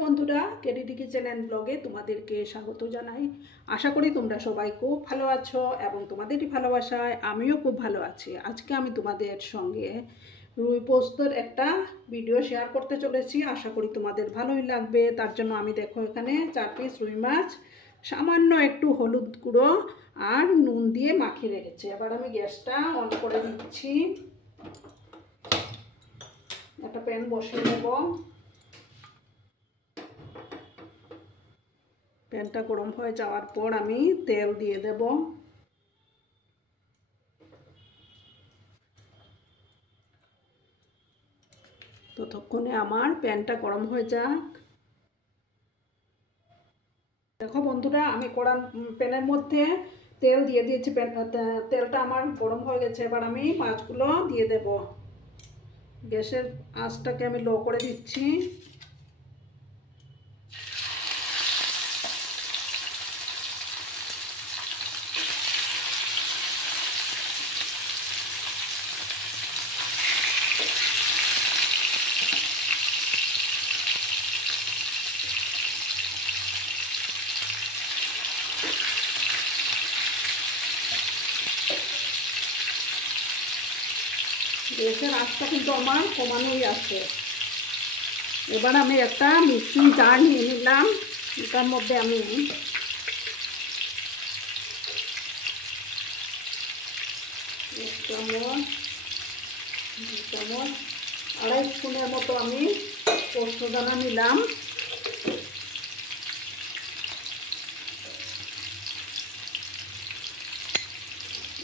বন্ধুরা, KDD kitchen and ব্লগে তোমাদেরকে স্বাগত জানাই। আশা করি তোমরা সবাই খুব ভালো আছো এবং তোমাদেরই ভালোবাসায় আমিও খুব ভালো আছি। আজকে আমি তোমাদের সঙ্গে রুই পোস্তর একটা ভিডিও শেয়ার করতে চলেছি। আশা করি তোমাদের ভালোই লাগবে। তার জন্য আমি দেখো এখানে 4 পিস রুই মাছ সামান্য একটু হলুদ গুঁড়ো আর নুন দিয়ে মাখিয়ে রেখেছি। এবার আমি গ্যাসটা অন করে দিচ্ছি। একটা প্যান বসিয়ে নেব। প্যানটা গরম হয়ে যাওয়ার পর আমি তেল দিয়ে দেব। ততক্ষণে আমার প্যানটা গরম হয়ে যাক। দেখো বন্ধুরা, আমি প্যানের মধ্যে তেল দিয়ে দিয়েছি। তেলটা আমার গরম হয়ে গেছে। এবার আমি মাছগুলো দিয়ে দেব। গ্যাসের আঁচটাকে আমি লো করে দিচ্ছি। গ্যাসের আঁচটা কিন্তু আমার কমানোই আছে। এবার আমি একটা মিক্সিং জার নিয়ে নিলাম। এটার মধ্যে আমি এক চামচ, 2 চামচ, 2.5 স্পুনের মতো আমি পোস্তদানা নিলাম।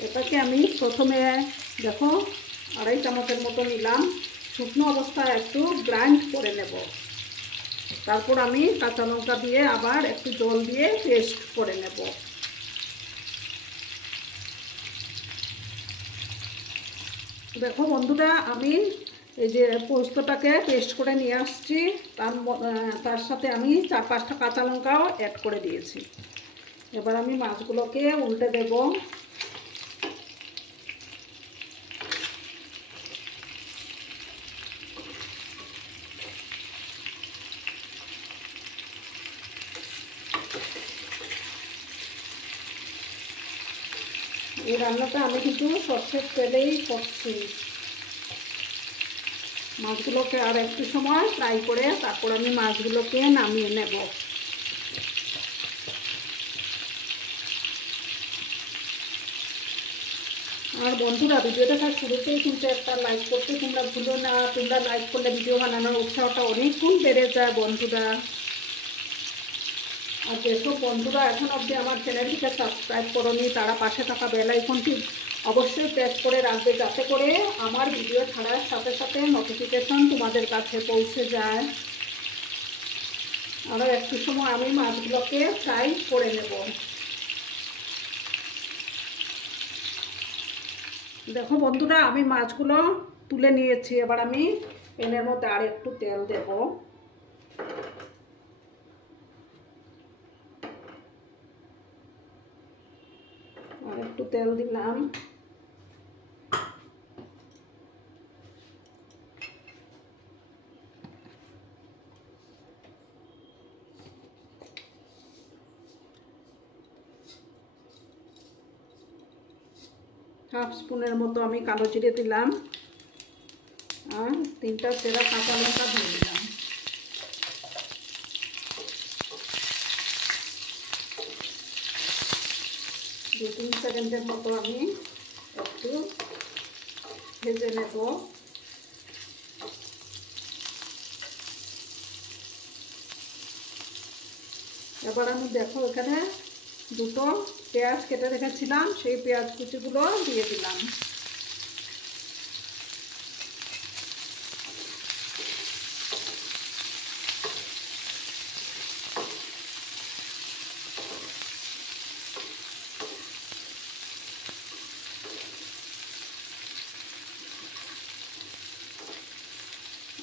এটাকে আমি প্রথমে দেখো 2.5 চামচের মতো নিলাম। শুকনো অবস্থায় একটু গ্রাইন্ড করে নেব। তারপর আমি কাঁচা লঙ্কা দিয়ে আবার একটু জল দিয়ে পেস্ট করে নেব। দেখো বন্ধুরা, আমি এই যে পোস্তটাকে পেস্ট করে নিয়ে আসছি। তার সাথে আমি 4-5টা কাঁচা লঙ্কাও অ্যাড করে দিয়েছি। এবার আমি মাছগুলোকে উল্টে দেব। এই রান্নাটা আমি কিন্তু সর্ষের তেলেই করছি। মাছগুলোকে আর একটু সময় ফ্রাই করে তারপর আমি মাছগুলোকে নামিয়ে নেব। আর বন্ধুরা, ভিডিও দেখার শুরুতেই কিন্তু একটা লাইক করতে তোমরা ভুলো না। তোমরা লাইক করলে ভিডিও বানানোর উৎসাহটা অনেক গুণ বেড়ে যায় বন্ধুরা। আর যেসব বন্ধুরা এখন অবধি আমার চ্যানেলটিকে সাবস্ক্রাইব করোনি, তারা পাশে থাকা বেল আইকনটি অবশ্যই প্রেস করে রাখবে, যাতে করে আমার ভিডিও ছাড়ার সাথে সাথে নোটিফিকেশন তোমাদের কাছে পৌঁছে যায়। আরও একটু সময় আমি মাছগুলোকে ফ্রাই করে নেব। দেখো বন্ধুরা, আমি মাছগুলো তুলে নিয়েছি। এবার আমি প্যানের মধ্যে আর একটু তেল দেব। আর একটু তেল দিলাম। হাফ স্পুনের মতো আমি কালো জিরে দিলাম আর 3টা চেরা কাঁচা লঙ্কা দিয়ে দিলাম। দু 3 সেকেন্ডের মতো আমি একটু ভেজে নেব। এবার আমি দেখো এখানে 2টো পেঁয়াজ কেটে রেখেছিলাম, সেই পেঁয়াজ কুচিগুলো দিয়ে দিলাম।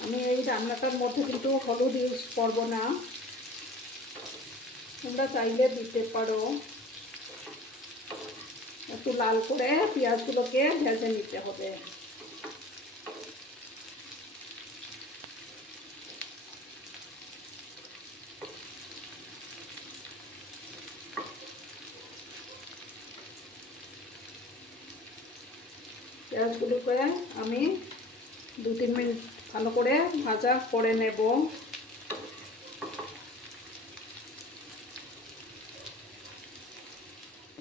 আমি এই রান্নাটার মধ্যে কিন্তু হলুদ ইউজ করব না, তোমরা চাইলে দিতে পারো। একটু লাল করে পেঁয়াজগুলোকে ভেজে নিতে হবে। পেঁয়াজগুলোকে আমি 2-3 মিনিট ভালো করে ভাজা করে নেব।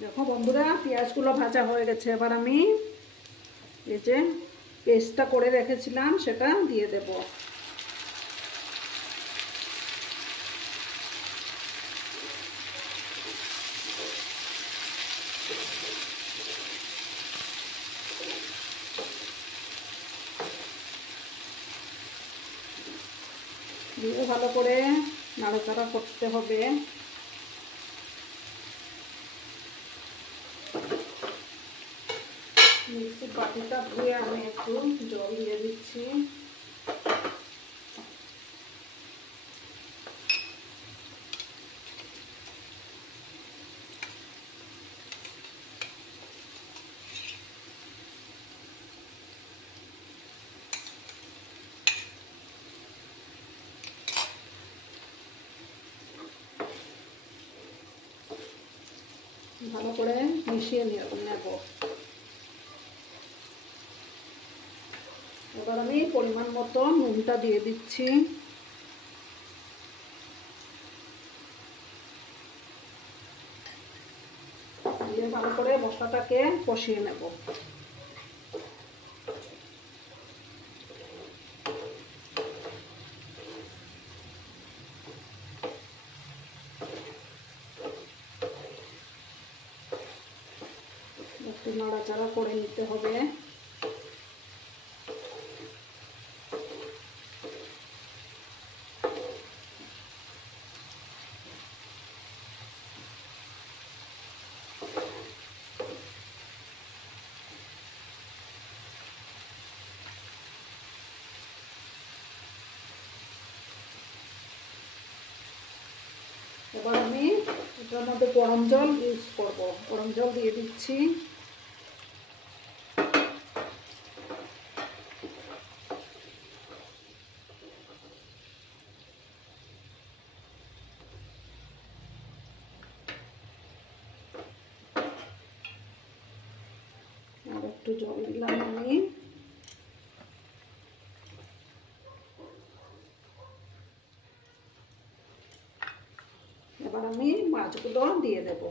দেখো বন্ধুরা, পেঁয়াজগুলো ভাজা হয়ে গেছে। এবার আমি এই যে পেস্টটা করে রেখেছিলাম সেটা দিয়ে দেব। দিয়ে ভালো করে নাড়াচাড়া করতে হবে। মিক্সির বাটিটা ধুয়ে আমি একটু জল দিয়ে দিচ্ছি। ভালো করে মিশিয়ে নেব। এবার আমি পরিমাণ মতো নুনটা দিয়ে দিচ্ছি। দিয়ে ভালো করে মশলাটাকে কষিয়ে নেব। একটু নাড়াচাড়া করে নিতে হবে। এবার আমি এটার মধ্যে গরম জল ইউজ করব। গরম জল দিয়ে দিচ্ছি। আর একটু জল দিলাম আমি। এবার আমি মাছগুলো দিয়ে দেব।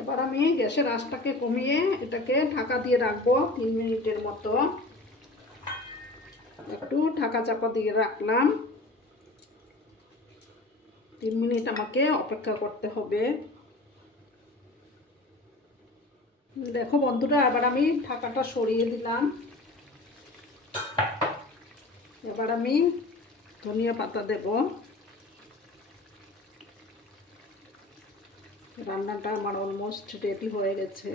এবার আমি গ্যাসের আঁচটাকে কমিয়ে এটাকে ঢাকা দিয়ে রাখবো 3 মিনিটের মতো। একটু ঢাকা চাপা দিয়ে রাখলাম। 3 মিনিট আমাকে অপেক্ষা করতে হবে। দেখো বন্ধুরা, আবার আমি ঢাকাটা সরিয়ে দিলাম। এবার আমি ধনিয়া পাতা দেব। রান্নাটা আমার অলমোস্ট রেডি হয়ে গেছে।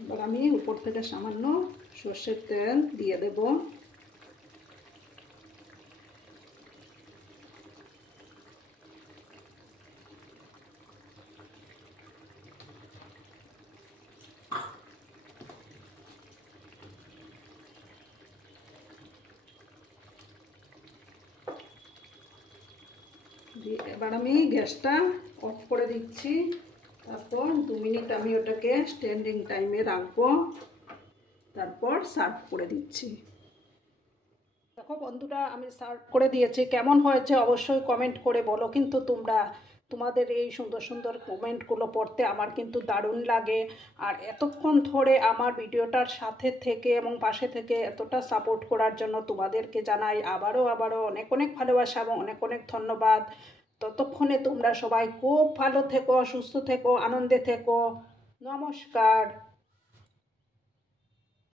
এবার আমি উপর থেকে সামান্য সর্ষের তেল দিয়ে দেব। এবার আমি গ্যাসটা অফ করে দিচ্ছি। তারপর 2 মিনিট আমি ওটাকে স্ট্যান্ডিং টাইমে রাখবো। তারপর সার্ভ করে দিচ্ছি। দেখো বন্ধুরা, আমি সার্ভ করে দিয়েছি। কেমন হয়েছে অবশ্যই কমেন্ট করে বলো কিন্তু তোমরা। তোমাদের এই সুন্দর সুন্দর কমেন্টগুলো পড়তে আমার কিন্তু দারুণ লাগে। আর এতক্ষণ ধরে আমার ভিডিওটার সাথে থেকে এবং পাশে থেকে এতটা সাপোর্ট করার জন্য তোমাদেরকে জানাই আবারও অনেক অনেক ভালোবাসা এবং অনেক অনেক ধন্যবাদ। ততক্ষণে তোমরা সবাই খুব ভালো থেকো, সুস্থ থেকো, আনন্দে থেকো। নমস্কার।